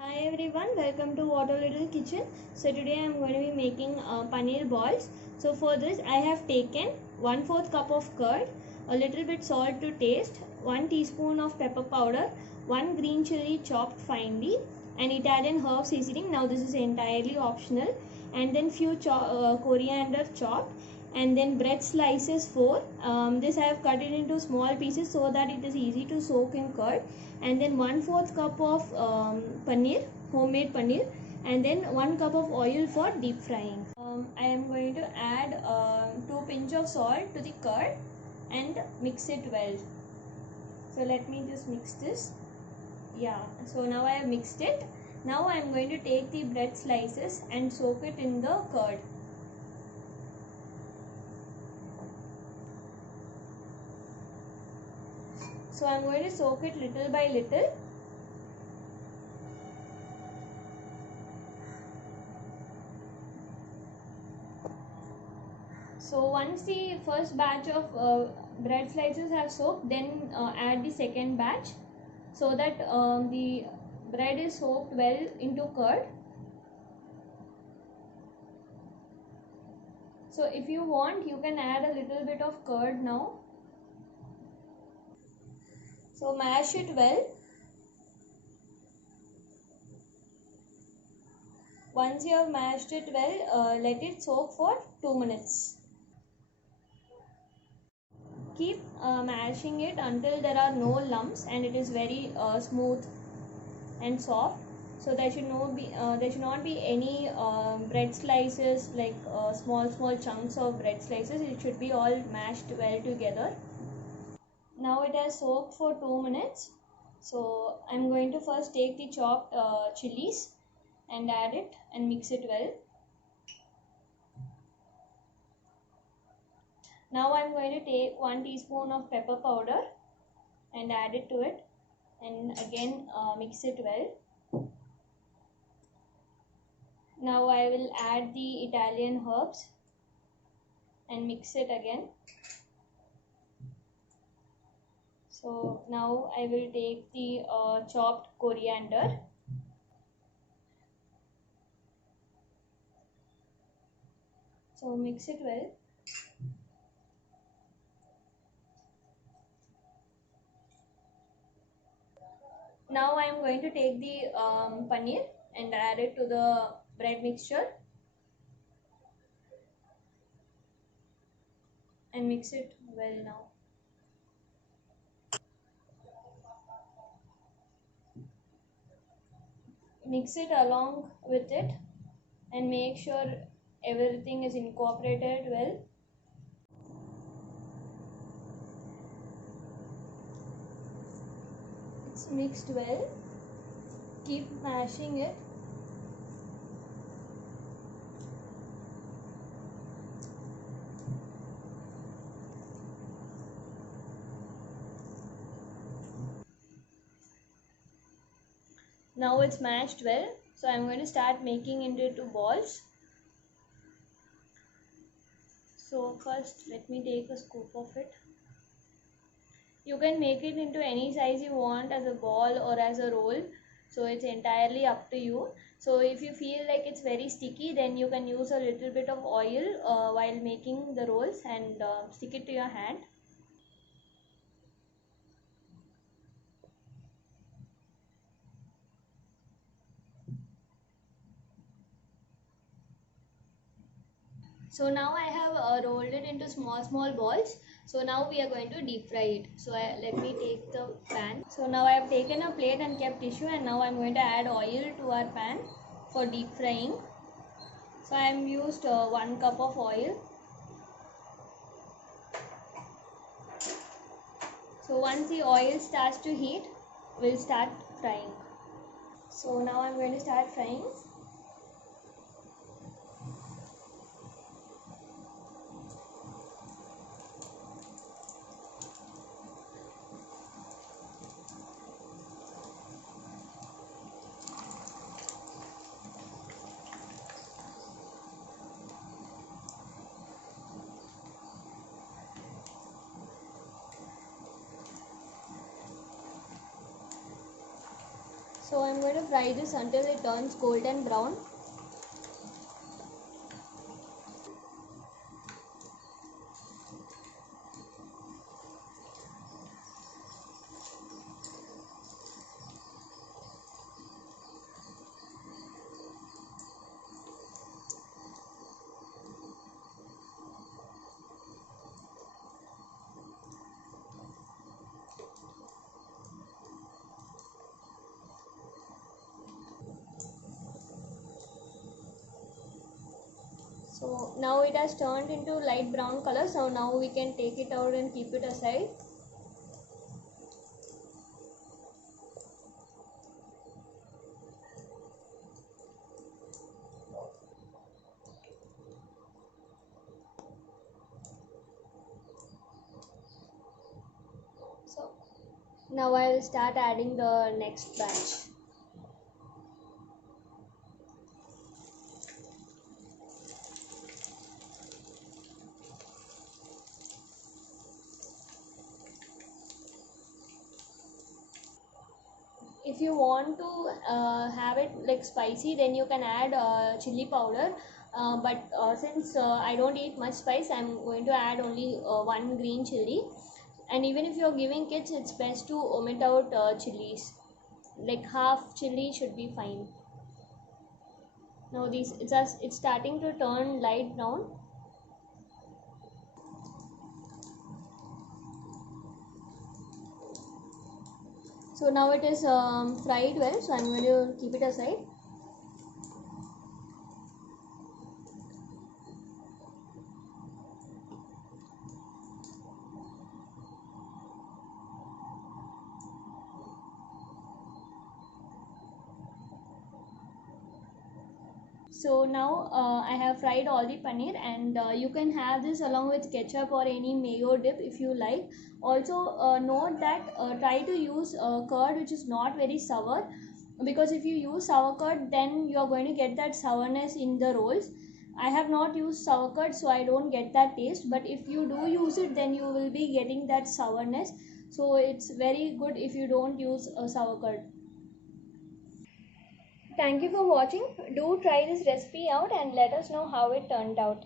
Hi everyone, welcome to What a Little Kitchen. So today I am going to be making paneer balls. So for this I have taken 1/4 cup of curd, a little bit salt to taste, 1 teaspoon of pepper powder, 1 green chili chopped finely, and Italian herb seasoning. Now this is entirely optional, and then few coriander chopped, and then bread slices 4. This I have cut it into small pieces so that it is easy to soak in curd, and then 1/4 cup of paneer, homemade paneer, and then 1 cup of oil for deep frying. I am going to add 2 pinch of salt to the curd and mix it well. So let me just mix this. Yeah, so now I have mixed it. Now I am going to take the bread slices and soak it in the curd. So I am going to soak it little by little. So once the first batch of bread slices have soaked, then add the second batch so that the bread is soaked well into curd. So if you want, you can add a little bit of curd now. So mash it well. Once you have mashed it well, let it soak for 2 minutes. Keep mashing it until there are no lumps and it is very smooth and soft. So there should not be any bread slices, like small chunks of bread slices. It should be all mashed well together. Now it has soaked for 2 minutes. So I'm going to first take the chopped chilies and add it and mix it well. Now I'm going to take 1 teaspoon of pepper powder and add it to it, and again mix it well. Now I will add the Italian herbs and mix it again. So now I will take the chopped coriander. So mix it well. Now I am going to take the paneer and add it to the bread mixture and mix it well now. Mix it along with it and make sure everything is incorporated well. It's mixed well. Keep mashing it. Now it's mashed well, so I'm going to start making it into balls. So first let me take a scoop of it. You can make it into any size you want, as a ball or as a roll, so it's entirely up to you. So if you feel like it's very sticky, then you can use a little bit of oil while making the rolls and stick it to your hand. So now I have rolled it into small balls. So now we are going to deep fry it. So let me take the pan. So now I have taken a plate and kept tissue, and now I am going to add oil to our pan for deep frying. So I am used 1 cup of oil. So once the oil starts to heat, we'll start frying. So now I'm going to start frying. So I'm going to fry this until it turns golden brown. So now it has turned into light brown color. So now we can take it out and keep it aside. So now I will start adding the next batch. If you want to have it like spicy, then you can add chili powder. But since I don't eat much spice, I'm going to add only one green chili. And even if you're giving kids, it's best to omit out chilies. Like half chili should be fine. Now it's starting to turn light brown. So now it is fried well. So I'm going to keep it aside. So now I have fried all the paneer, and you can have this along with ketchup or any mayo dip if you like. Also note that try to use curd which is not very sour, because if you use sour curd, then you are going to get that sourness in the rolls. I have not used sour curd, so I don't get that taste, but if you do use it, then you will be getting that sourness. So it's very good if you don't use sour curd. Thank you for watching. Do try this recipe out and let us know how it turned out.